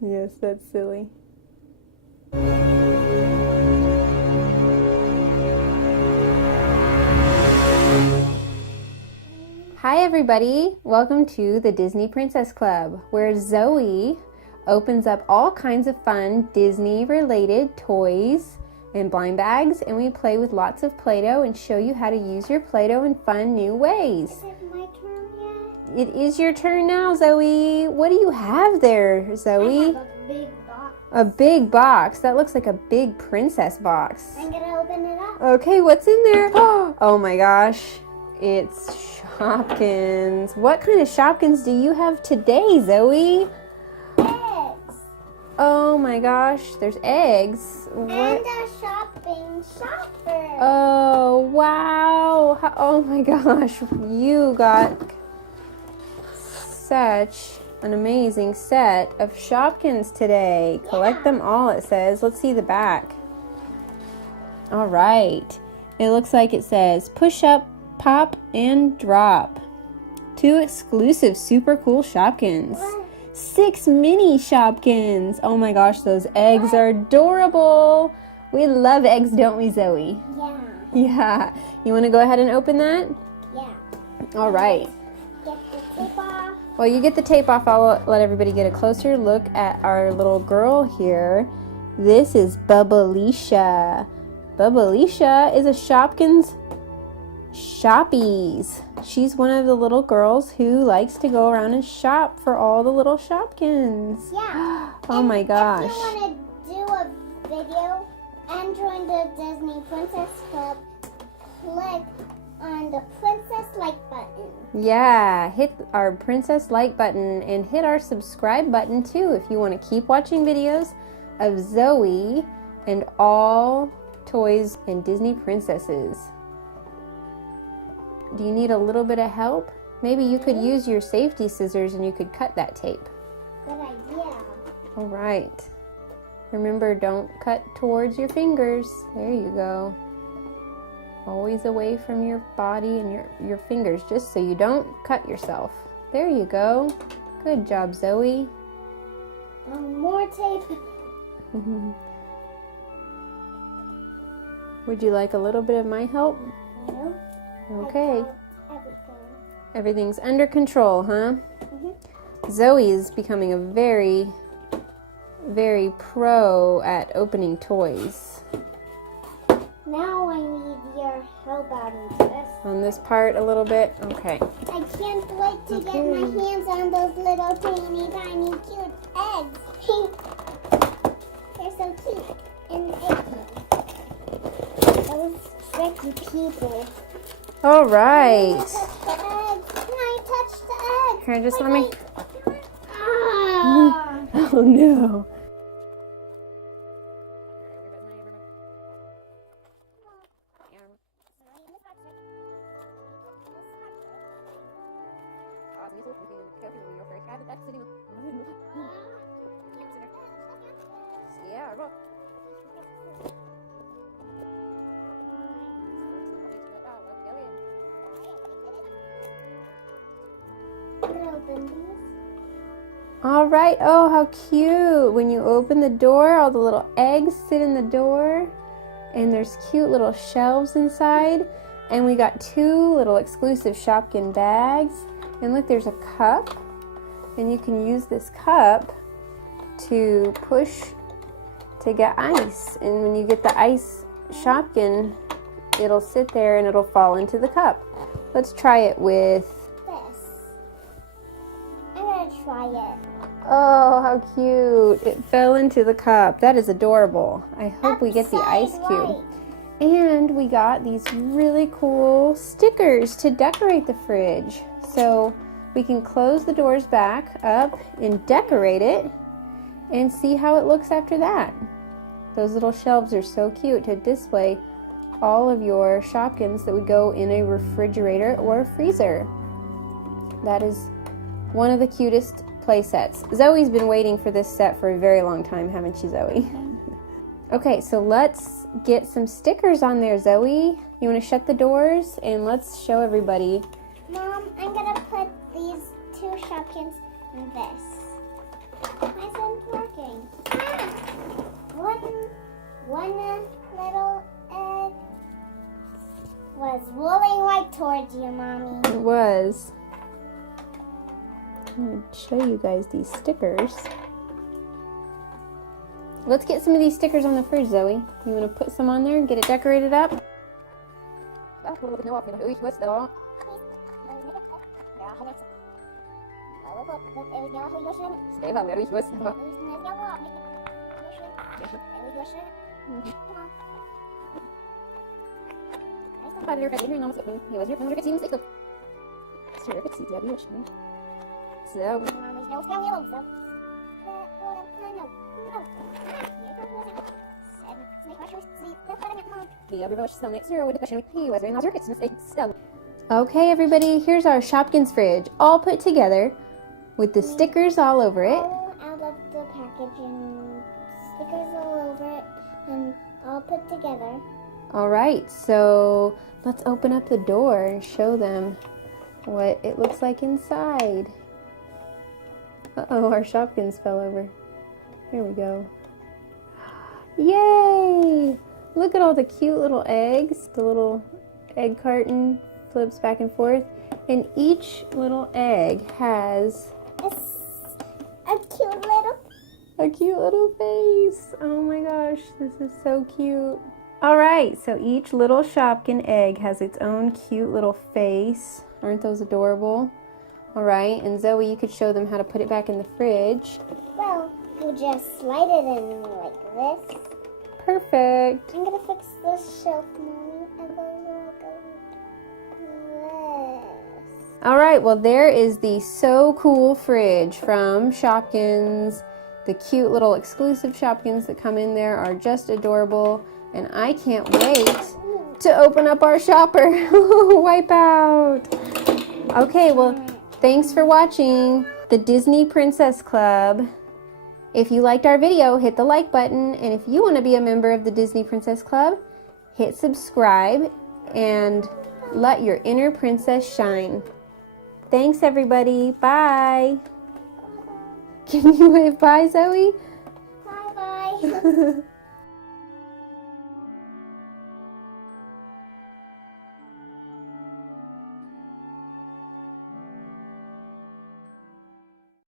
Yes, that's silly. Hi everybody, welcome to the Disney Princess Club, where Zoe opens up all kinds of fun Disney related toys and blind bags, and we play with lots of Play-Doh and show you how to use your Play-Doh in fun new ways. Is it my turn yet? It is your turn now, Zoe. What do you have there, Zoe? I have a big box. A big box. That looks like a big princess box. I'm gonna open it up. Okay, what's in there? Oh my gosh. It's Shopkins. What kind of Shopkins do you have today, Zoe? Eggs. Oh my gosh, there's eggs. What? And a shopping shopper. Oh, wow. Oh my gosh, you got such an amazing set of Shopkins today. Collect them all, it says. Let's see the back. All right. It looks like it says push up, pop, and drop. 2 exclusive super cool Shopkins. 6 mini Shopkins. Oh my gosh, those eggs are adorable. We love eggs, don't we, Zoe? Yeah. Yeah. You want to go ahead and open that? Yeah. All right. Get the tape off. While you get the tape off, I'll let everybody get a closer look at our little girl here. This is Bubbleisha. Bubbleisha is a Shopkins shoppies. She's one of the little girls who likes to go around and shop for all the little Shopkins. Yeah. Oh my gosh. If you want to do a video and join the Disney Princess Club, click on the Princess Like button. Yeah, hit our Princess Like button and hit our subscribe button too if you want to keep watching videos of Zoe and all toys and Disney princesses. Do you need a little bit of help? Maybe you could use your safety scissors and you could cut that tape. Good idea. All right. Remember, don't cut towards your fingers. There you go. Always away from your body and your fingers, just so you don't cut yourself. There you go. Good job, Zoe. More tape. Would you like a little bit of my help? No. Okay. Everything. Everything's under control, huh? Mm-hmm. Zoe is becoming a very, very pro at opening toys. Now I need your help on this. On this part a little bit? Okay. I can't wait to get my hands on those little teeny tiny cute eggs. They're so cute and icky. Those tricky people. All right. Can I touch the egg? Can I just let me? Ah. Oh no. Open these. All right. Oh, how cute. When you open the door, all the little eggs sit in the door, and there's cute little shelves inside. And we got 2 little exclusive Shopkin bags. And look, there's a cup, and you can use this cup to push to get ice. And when you get the ice Shopkin, it'll sit there and it'll fall into the cup. Let's try it with This. I'm gonna try it. Oh, how cute. It fell into the cup. That is adorable. I hope we get the ice Upside cube. right. And we got these really cool stickers to decorate the fridge. So we can close the doors back up and decorate it and see how it looks after that. Those little shelves are so cute to display all of your Shopkins that would go in a refrigerator or a freezer. That is one of the cutest play sets. Zoe's been waiting for this set for a very long time, haven't you, Zoe? Okay, so let's get some stickers on there, Zoe. You want to shut the doors and let's show everybody. Mom, I'm gonna put these 2 Shopkins in this. My son's working. one little egg was rolling right towards you, Mommy. It was. I'm going to show you guys these stickers. Let's get some of these stickers on the fridge, Zoe. You want to put some on there and get it decorated up? Okay, everybody, here's our Shopkins fridge, all put together with the stickers all over it. All out of the packaging, stickers all over it, and all put together. All right, so let's open up the door and show them what it looks like inside. Uh-oh, our Shopkins fell over. Here we go. Yay! Look at all the cute little eggs. The little egg carton flips back and forth. And each little egg has A cute little face. Oh my gosh, this is so cute. All right, so each little Shopkin egg has its own cute little face. Aren't those adorable? All right, and Zoe, you could show them how to put it back in the fridge. Well, you just slide it in like this. Perfect. I'm gonna fix this shelf, Mommy. I'm going to go this. All right, well, there is the So Cool fridge from Shopkins. The cute little exclusive Shopkins that come in there are just adorable, and I can't wait to open up our shopper. Wipe out. Okay, well, thanks for watching the Disney Princess Club. If you liked our video, hit the like button, and if you want to be a member of the Disney Princess Club, hit subscribe and let your inner princess shine. Thanks, everybody. Bye. Can you wave bye, Zoe? Bye-bye.